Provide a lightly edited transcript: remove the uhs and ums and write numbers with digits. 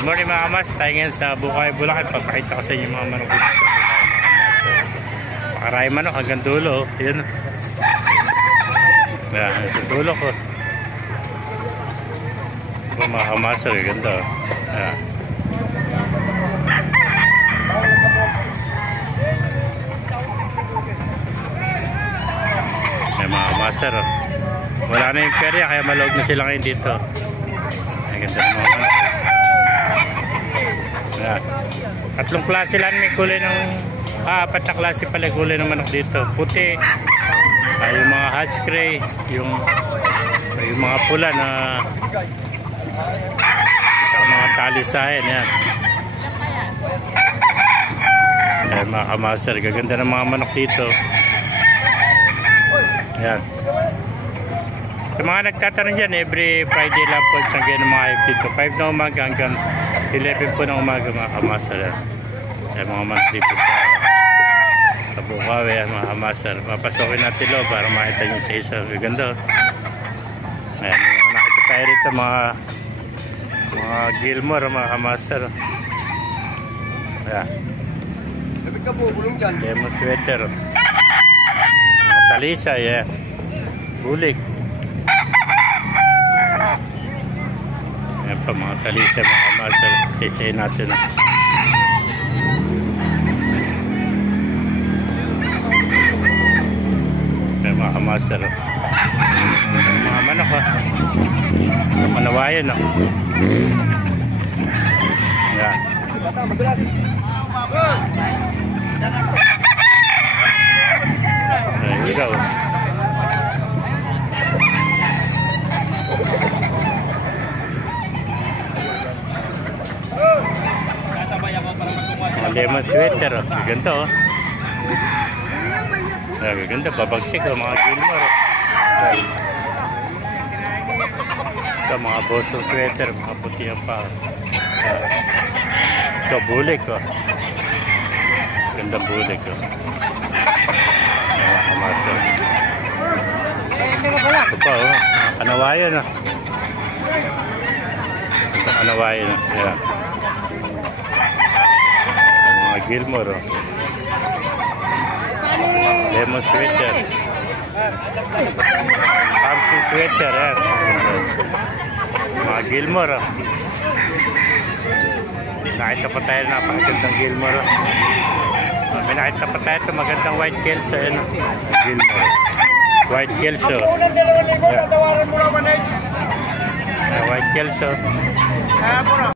Good morning mga kamas, tayo ngayon sa Bukay, Bulacan. Papakita ko sa inyo mga manok dito sa Bukay mga kamas. Pakaray manok hanggang dulo. Yan. Yan, susulok ko. Ito mga kamas, ganda. Yan. Yan mga kamasar. Wala na yung perya kaya malawag na sila ngayon dito. Ay ganda ng mga kamas. Yan. Tatlong klase lang may kulay ng apat na klase pala kulay ng manok dito. Puti, yung mga Hatch Gray, yung mga pula na at mga talisayan. Yan. Yan mga kamaster, gaganda ng mga manok dito. Yan. Yung mga nagtatanong dyan, every Friday lang po siyang ganyan mga hype dito. 5 na umaga hanggang 11 po ng umaga mga kamasar. Yan mga manok dito sa Bukawi, mga kamasar. Papasokin natin lo para makita nyo sa isa. Ganda. Ayan, mga nakita tayo rito mga Gilmore mga kamasar. Ayan. Labig ka po, bulong dyan. Lemon sweater. Mga talisa, yan. Bulik. Ayan pa mga talisa mga kamasar. Sisayin natin. Ayan mga kamasar. Mga manok ha. Manawayan ha. Ayan. Bata, magulas. Ayan, ikaw. Mga lemon sweater oh. Gaganda oh. Gaganda, babagsik oh. Mga Gilmore oh. Ito mga Boston sweater. Mga puti ang pa. Ito bulik oh. Ganda bulik oh. Mga kamaster. Ito pa oh. Mga kanawayan oh. Ito kanawayan oh. Yeah. Mga Gilmore oh. Lemon sweater. Pumpkin sweater eh. Mga Gilmore oh. Nakita pa tayo napakagandang Gilmore oh. May nakita pa tayo ito magandang white kelso eh, no? Gilmore white kelso yeah. White kelso